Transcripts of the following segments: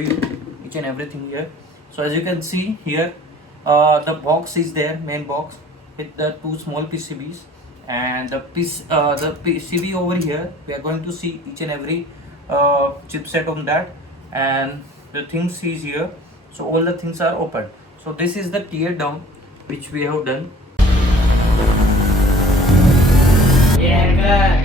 you each and everything here. So as you can see here, the box is there, main box with the two small PCBs, and the PCB over here. We are going to see each and every chipset on that, and the things is here. So all the things are open. So this is the tear down which we have done. Yeah, good.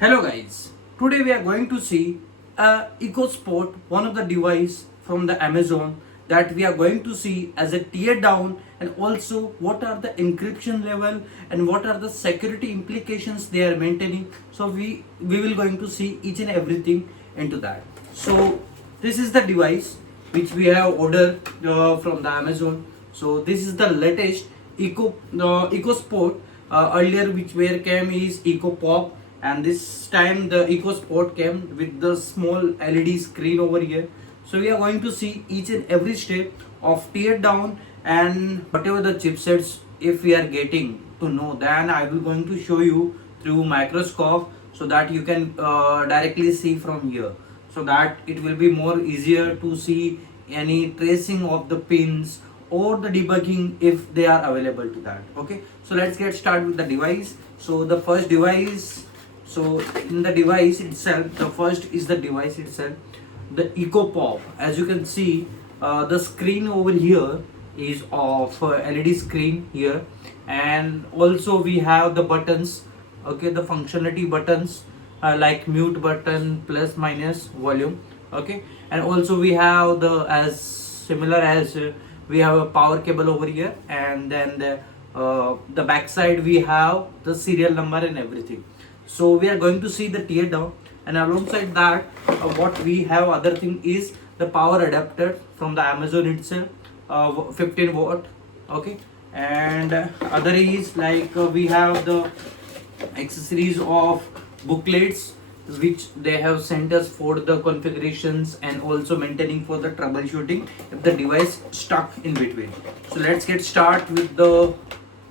Hello guys, today we are going to see EcoSpot, one of the device from the Amazon that we are going to see as a tear down, and also what are the encryption level and what are the security implications they are maintaining. So we will going to see each and everything into that. So this is the device which we have ordered from the Amazon. So this is the latest EcoSpot. Earlier which where came is EcoPop, and this time the EcoSpot came with the small LED screen over here. So we are going to see each and every step of tear down and whatever the chipsets if we are getting to know, then I will going to show you through microscope so that you can directly see from here, so that it will be more easier to see any tracing of the pins or the debugging if they are available to that. Okay, so let's get started with the device. So the first device, so in the device itself, the first is the device itself, the EcoPop. As you can see, the screen over here is of LED screen here, and also we have the buttons. Okay, the functionality buttons like mute button, plus minus, volume. Okay, and also we have the as similar as we have a power cable over here, and then the back side we have the serial number and everything. So we are going to see the tear down, and alongside that what we have other thing is the power adapter from the Amazon itself, 15 watt. Okay, and other is like we have the accessories of booklets which they have sent us for the configurations and also maintaining for the troubleshooting if the device stuck in between. So let's get start with the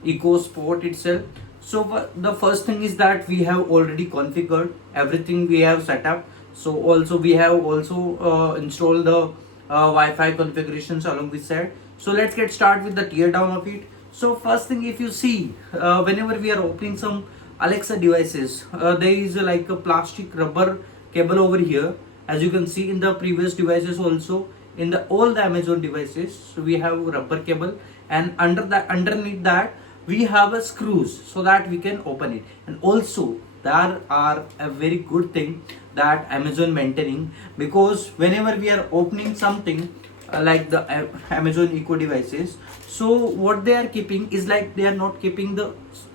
EcoSpot itself. So the first thing is that we have already configured everything, we have set up. So also we have also installed the Wi-Fi configurations along with that. So let's get start with the tear down of it. So first thing, if you see whenever we are opening some Alexa devices, there is like a plastic rubber cable over here, as you can see in the previous devices, also in the all the Amazon devices. So we have rubber cable, and underneath that we have a screws so that we can open it. And also there are a very good thing that Amazon maintaining, because whenever we are opening something like the Amazon Eco devices, so what they are keeping is like they are not keeping the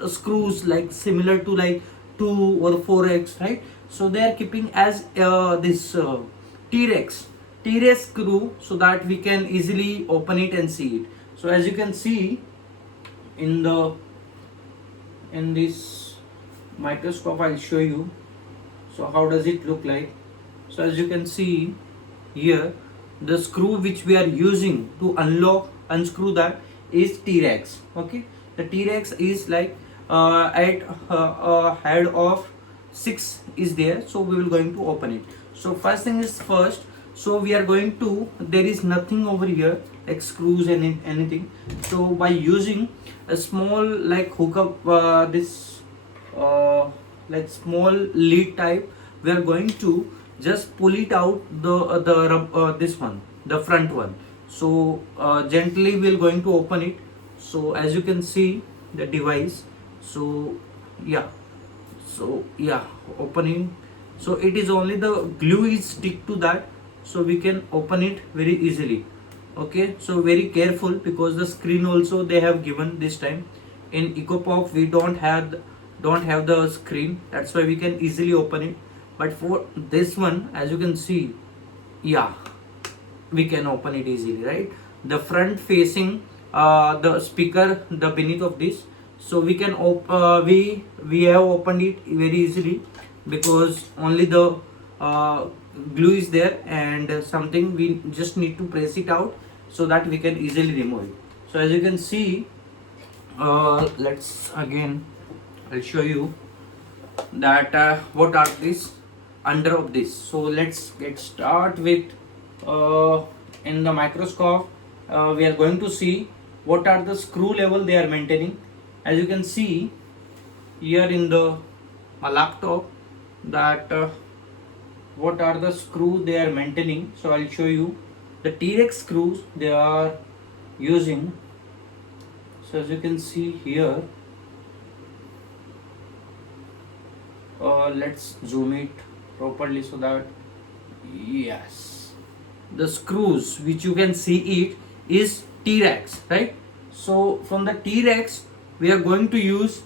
screws like similar to like 2 or 4x, right? So they are keeping as this T-Rex screw, so that we can easily open it and see it. So as you can see in this microscope, I'll show you. So how does it look like? So as you can see here, the screw which we are using to unscrew that is T-Rex. Okay, the T-Rex is like at a head of 6 is there. So we will going to open it. So first thing is first, so we are going to, there is nothing over here like screws and anything. So by using a small like hookup, this like small lead type, we are going to just pull it out this one, the front one. So gently we are going to open it. So as you can see the device, so yeah, opening. So it is only the glue is stick to that, so we can open it very easily. Okay, so very careful, because the screen also they have given this time. In EcoPop we don't have the screen, that's why we can easily open it. But for this one, as you can see, yeah, we can open it easily, right? The front facing the speaker, the beneath of this, so we can we have opened it very easily, because only the glue is there, and something we just need to press it out so that we can easily remove it. So as you can see, let's again, I'll show you. that what are this under of this. So let's get start with in the microscope. We are going to see what are the screw level they are maintaining. As you can see here in the my laptop, that what are the screws they are maintaining. So I'll show you the T-Rex screws they are using. So as you can see here, let's zoom it properly so that, yes, the screws which you can see it is T-Rex, right? So from the T-Rex we are going to use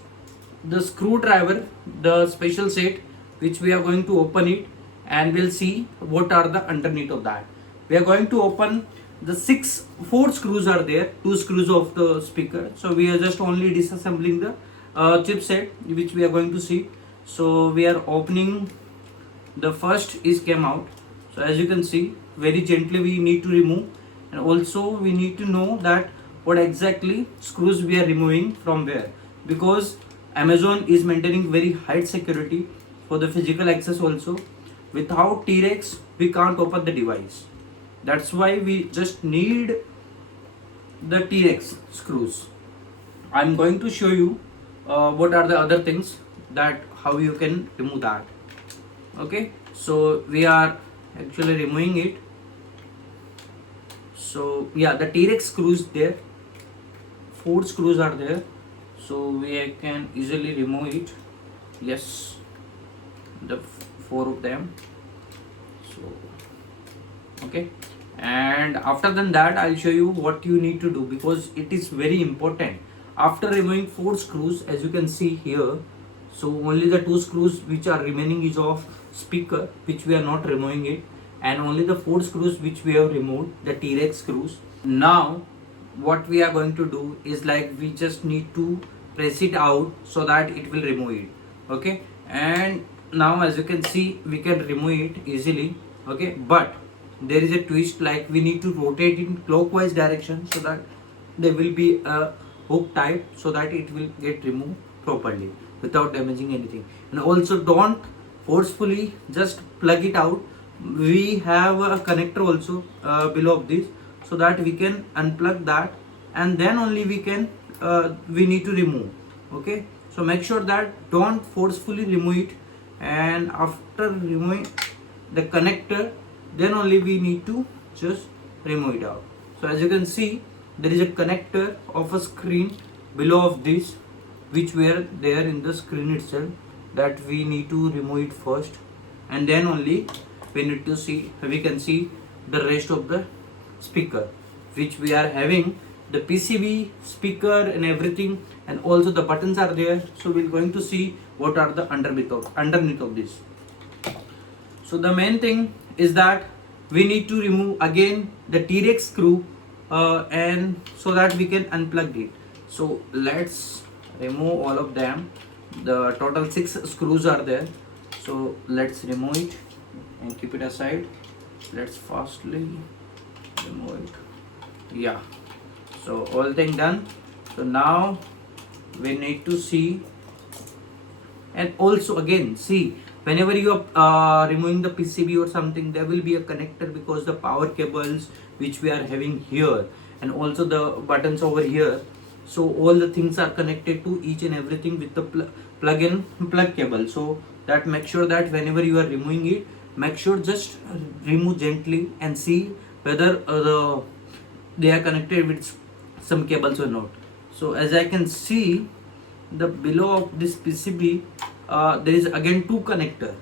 the screwdriver, the special set, which we are going to open it, and we'll see what are the underneath of that. We are going to open the four screws are there, two screws of the speaker. So we are just only disassembling the chipset which we are going to see. So we are opening, the first is came out. So as you can see, very gently we need to remove, and also we need to know that what exactly screws we are removing from where, because Amazon is maintaining very high security for the physical access also. Without T-Rex we can't open the device. That's why we just need the T-Rex screws. I'm going to show you what are the other things, that how you can remove that. Okay, so we are actually removing it. So yeah, the T-Rex screws there, four screws are there, so we can easily remove it. Yes, the four of them. So okay, and after than that I'll show you what you need to do, because it is very important. After removing four screws, as you can see here, so only the two screws which are remaining is of speaker, which we are not removing it, and only the four screws which we have removed, the T-Rex screws. Now what we are going to do is, like, we just need to press it out so that it will remove it. Okay, and now as you can see we can remove it easily. Okay, but there is a twist, like we need to rotate in clockwise direction so that there will be a hook type, so that it will get removed properly without damaging anything. And also don't forcefully just plug it out. We have a connector also below of this, so that we can unplug that, and then only we need to remove. Okay, so make sure that don't forcefully remove it, and after removing the connector, then only we need to just remove it out. So as you can see, there is a connector of a screen below of this, which were there in the screen itself, that we need to remove it first, and then only we need to see, we can see the rest of the speaker, which we are having the PCB speaker and everything, and also the buttons are there. So we're going to see what are the underneath of this. So the main thing is that we need to remove again the T-Rex screw, and so that we can unplug it. So let's remove all of them. The total 6 screws are there, so let's remove it and keep it aside. Let's fastly remove it. Yeah, so all thing done. So now we need to see, and also again see, whenever you are removing the PCB or something, there will be a connector, because the power cables which we are having here, and also the buttons over here. So all the things are connected to each and everything with the plug cable. So that make sure that whenever you are removing it, make sure just remove gently and see whether they are connected with some cables or not. So as I can see, the below of this PCB, there is again two connector.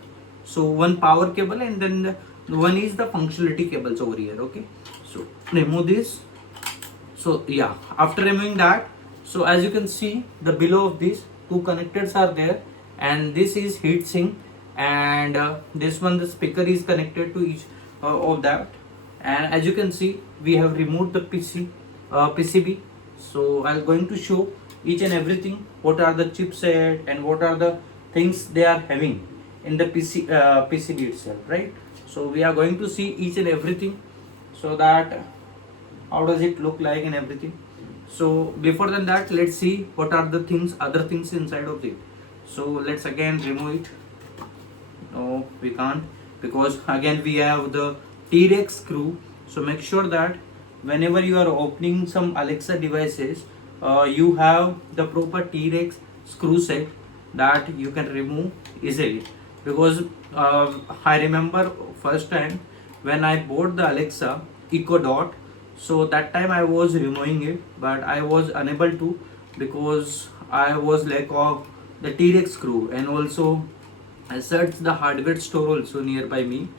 So one power cable, and then one is the functionality cables over here. Okay, so remove this. So yeah, after removing that, so as you can see, the below of these two connectors are there, and this is heat sink, and this one, the speaker is connected to each of that. And as you can see, we have removed the PCB. So I'm going to show each and everything, what are the chipset and what are the things they are having in the PCB itself, right? So we are going to see each and everything, so that how does it look like and everything. So before than that, let's see what are the things, other things inside of it. So let's again remove it. No, we can't, because again we have the T-Rex screw. So make sure that whenever you are opening some Alexa devices, you have the proper T-Rex screw set that you can remove easily. Because I remember first time when I bought the Alexa Echo Dot, so that time I was removing it, but I was unable to, because I was lack of the T-Rex screw. And also I searched the hardware store also nearby me,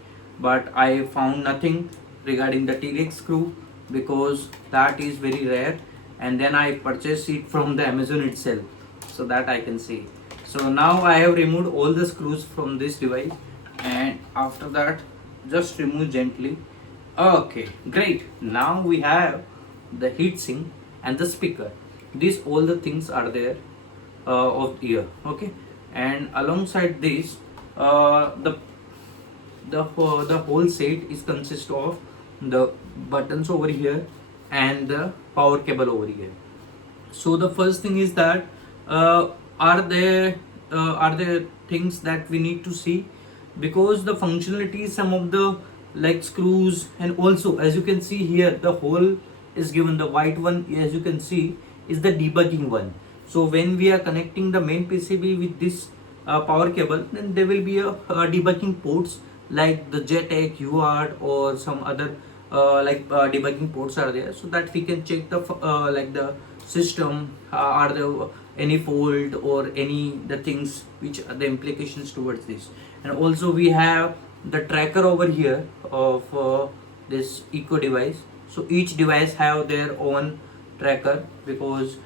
but I found nothing regarding the T-Rex screw, because that is very rare. And then I purchased it from the Amazon itself, so that I can see. So now I have removed all the screws from this device, and after that just remove gently. Okay, great. Now we have the heatsink and the speaker. These all the things are there of here. Okay, and alongside this, the whole set is consist of the buttons over here and the power cable over here. So the first thing is that, uh, are there are there things that we need to see, because the functionality, some of the like screws, and also as you can see here the hole is given, the white one as you can see is the debugging one. So when we are connecting the main PCB with this power cable, then there will be a debugging ports like the JTAG, UART, or some other debugging ports are there, so that we can check the like the system, are there any fault or any the things which are the implications towards this. And also we have the tracker over here of this eco device. So each device have their own tracker, because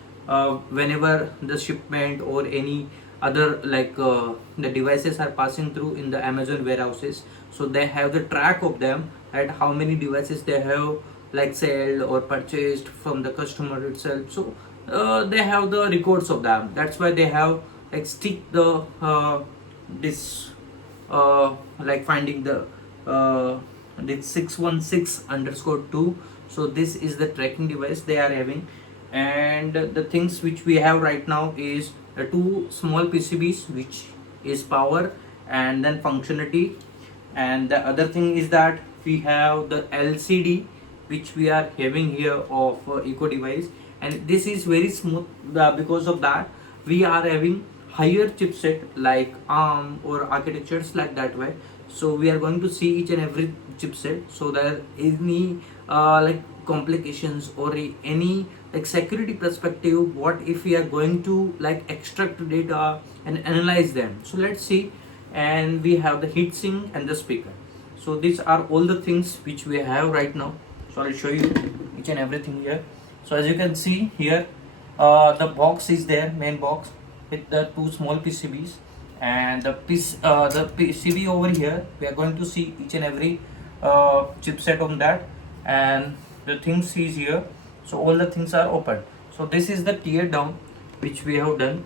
whenever the shipment or any other the devices are passing through in the Amazon warehouses, so they have the track of them, at how many devices they have like sold or purchased from the customer itself. So they have the records of them. That's why they have like stick the this like finding the this 616 underscore 2. So this is the tracking device they are having. And the things which we have right now is the two small PCBs, which is power and then functionality. And the other thing is that we have the LCD which we are having here of eco device, and this is very smooth, because of that we are having higher chipset like ARM or architectures like that way. So we are going to see each and every chipset, so there any like complications or any like security perspective, what if we are going to like extract data and analyze them. So let's see. And we have the heatsink and the speaker. So these are all the things which we have right now. So I'll show you each and everything here. So as you can see here, the box is there, main box with the two small PCBs, and the PCB over here we are going to see each and every chipset on that, and the things is here. So all the things are open. So this is the tear down which we have done.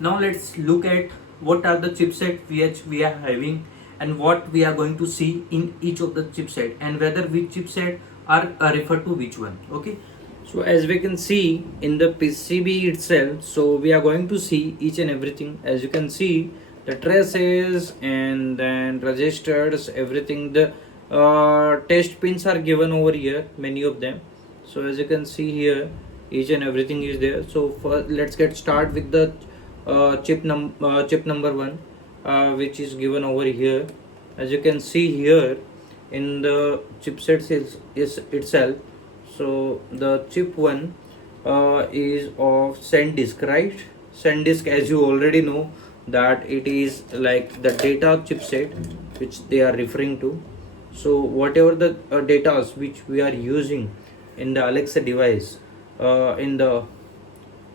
Now let's look at what are the chipset which we are having, and what we are going to see in each of the chipset, and whether which chipset are referred to which one. Okay, so as we can see in the PCB itself, so we are going to see each and everything. As you can see the traces and then registers, everything. The test pins are given over here, many of them. So as you can see here, each and everything is there. So first let's get start with the chip number one, which is given over here. As you can see here in the chipset is itself. So the chip one is of SanDisk, right? SanDisk, as you already know, that it is like the data chipset which they are referring to. So whatever the data which we are using in the Alexa device, in the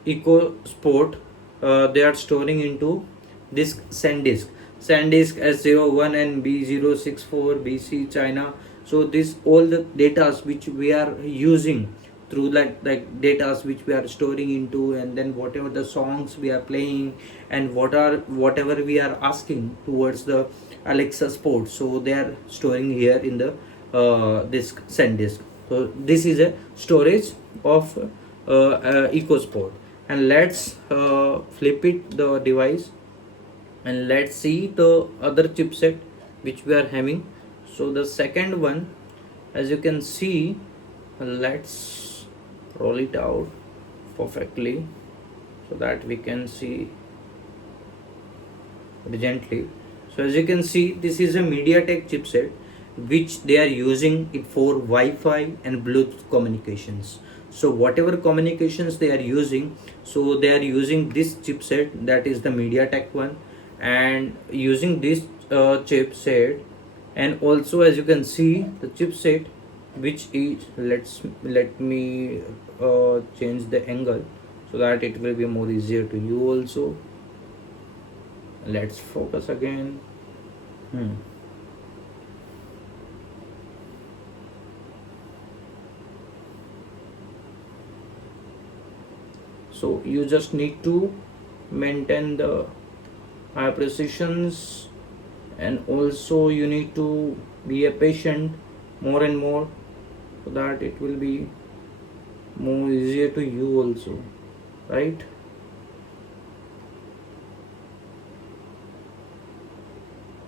Eco Sport, they are storing into this SanDisk S01 and B064 BC China. So this all the data which we are using through like data which we are storing into, and then whatever the songs we are playing, and whatever we are asking towards the Alexa Sport, so they are storing here in the this SanDisk. So this is a storage of EcoSport. and let's flip it the device, and let's see the other chipset which we are having. So the second one, as you can see, let's roll it out perfectly so that we can see gently. So as you can see, this is a MediaTek chipset which they are using it for Wi-Fi and Bluetooth communications. So whatever communications they are using, so they are using this chipset, that is the MediaTek one, and using this chipset. And also as you can see the chipset which is, let me change the angle so that it will be more easier to you also. Let's focus again. So you just need to maintain the high precisions, and also you need to be a patient more and more so that it will be more easier to you also, right?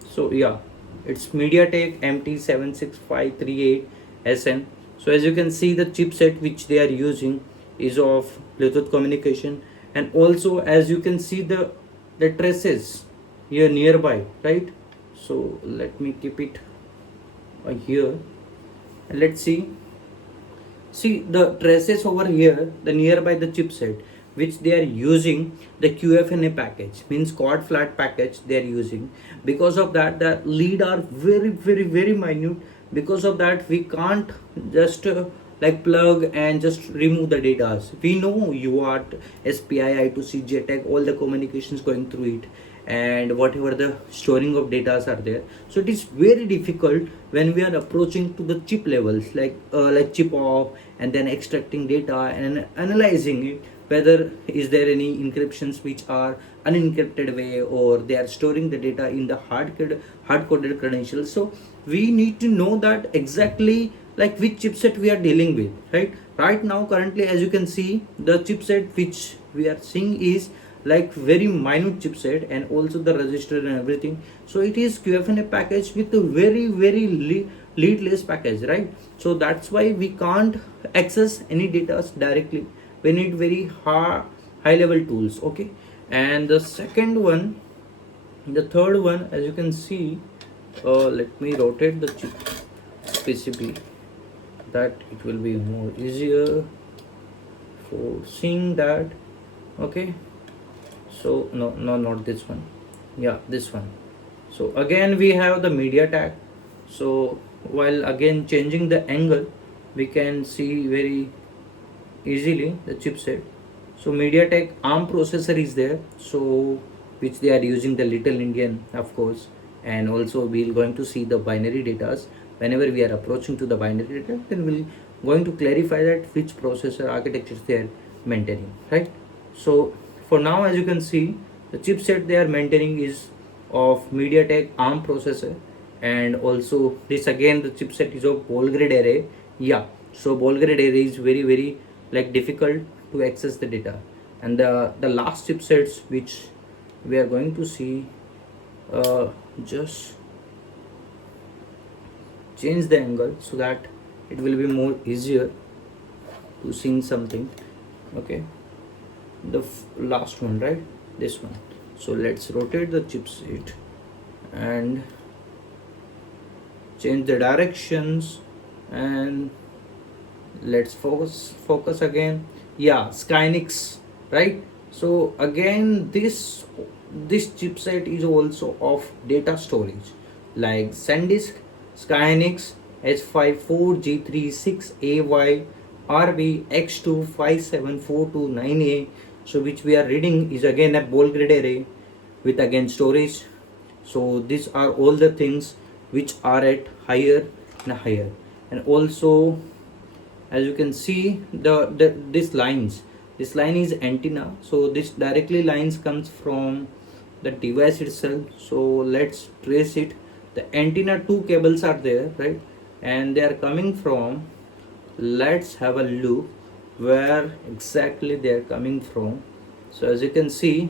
So yeah, it's MediaTek MT76538SN. So as you can see, the chipset which they are using is of Bluetooth communication, and also as you can see the traces here nearby, right? So let me keep it here, and let's see the traces over here, the nearby the chipset which they are using the QFNA package, means quad flat package they are using. Because of that, the lead are very minute. Because of that, we can't just like plug and just remove the data. We know you are SPI, I2C, JTAG, all the communications going through it, and whatever the storing of data are there. So it is very difficult when we are approaching to the chip levels, like chip off, and then extracting data and analyzing it, whether is there any encryptions which are unencrypted way, or they are storing the data in the hard coded credentials. So we need to know that exactly like which chipset we are dealing with, right now currently as you can see, the chipset which we are seeing is like very minute chipset, and also the register and everything. So it is QFNA package with a very leadless package, right? So that's why we can't access any data directly. We need very high level tools, okay? And the second one, the third one, as you can see, let me rotate the chip PCB that it will be more easier for seeing that, okay? So no, not this one, yeah, this one. So again we have the MediaTek. So while again changing the angle, we can see very easily the chipset. So MediaTek ARM processor is there, so which they are using the Little Indian, of course. And also we're going to see the binary data. Whenever we are approaching to the binary data, then we'll going to clarify that which processor architectures they are maintaining, right? So for now, as you can see, the chipset they are maintaining is of MediaTek ARM processor, and also this again the chipset is of ball grid array. Yeah, so ball grid array is very like difficult to access the data. And the last chipsets which we are going to see, just change the angle so that it will be more easier to see something, okay? The last one, right, this one. So let's rotate the chipset and change the directions, and let's focus again. Yeah, Skynix, right? So again this chipset is also of data storage like SanDisk, Skynix H546AY RB X2574298. So which we are reading is again a ball grid array with again storage. So these are all the things which are at higher and higher. And also as you can see this line is antenna. So this directly lines comes from the device itself. So let's trace it. The antenna two cables are there, right, and they are coming from, let's have a look where exactly they are coming from. So as you can see,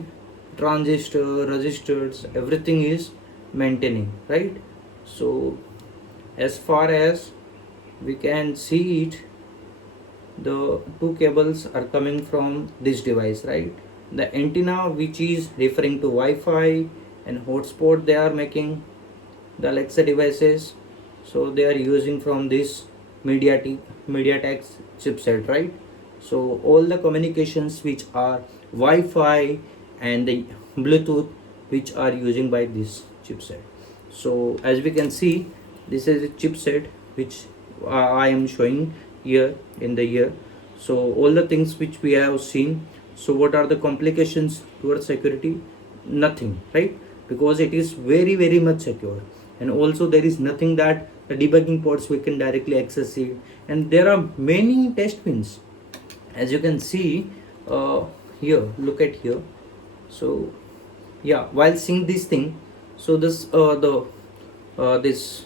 transistor, resistors, everything is maintaining, right? So as far as we can see it, the two cables are coming from this device, right? The antenna which is referring to Wi-Fi and hotspot they are making, the Alexa devices, so they are using from this MediaTek's chipset, right? So all the communications which are Wi-Fi and the Bluetooth which are using by this chipset. So as we can see, this is a chipset which I am showing here in the year. So all the things which we have seen. So what are the complications towards security? Nothing, right? Because it is very much secure, and also there is nothing that the debugging ports we can directly access it, and there are many test pins as you can see here. Look at here. So yeah, while seeing this thing, so this the this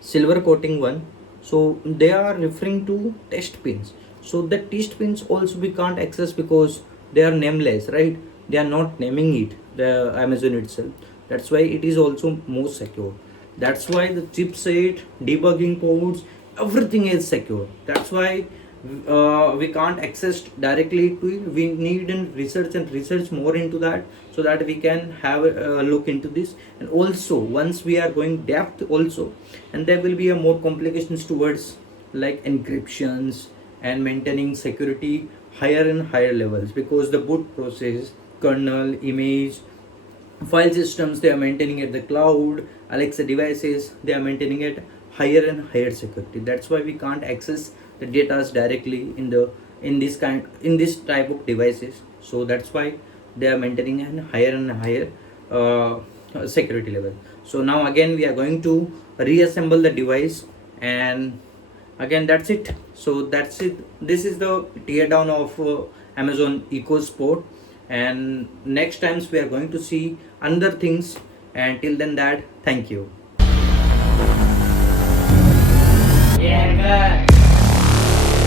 silver coating one, so they are referring to test pins. So the test pins also we can't access because they are nameless, right? They are not naming it, the Amazon itself. That's why it is also more secure. That's why the chipset, debugging ports, everything is secure. That's why we can't access directly to it. We need and research more into that, so that we can have a look into this. And also once we are going depth also, and there will be a more complications towards like encryptions and maintaining security higher and higher levels, because the boot process, kernel, image, file systems they are maintaining at the cloud, Alexa devices they are maintaining at higher and higher security. That's why we can't access the data directly in this type of devices. So that's why they are maintaining a higher and higher security level. So now again we are going to reassemble the device, and again that's it. So that's it. This is the teardown of Amazon Echo Sport, and next times we are going to see other things. And till then, that, thank you. Yeah, good.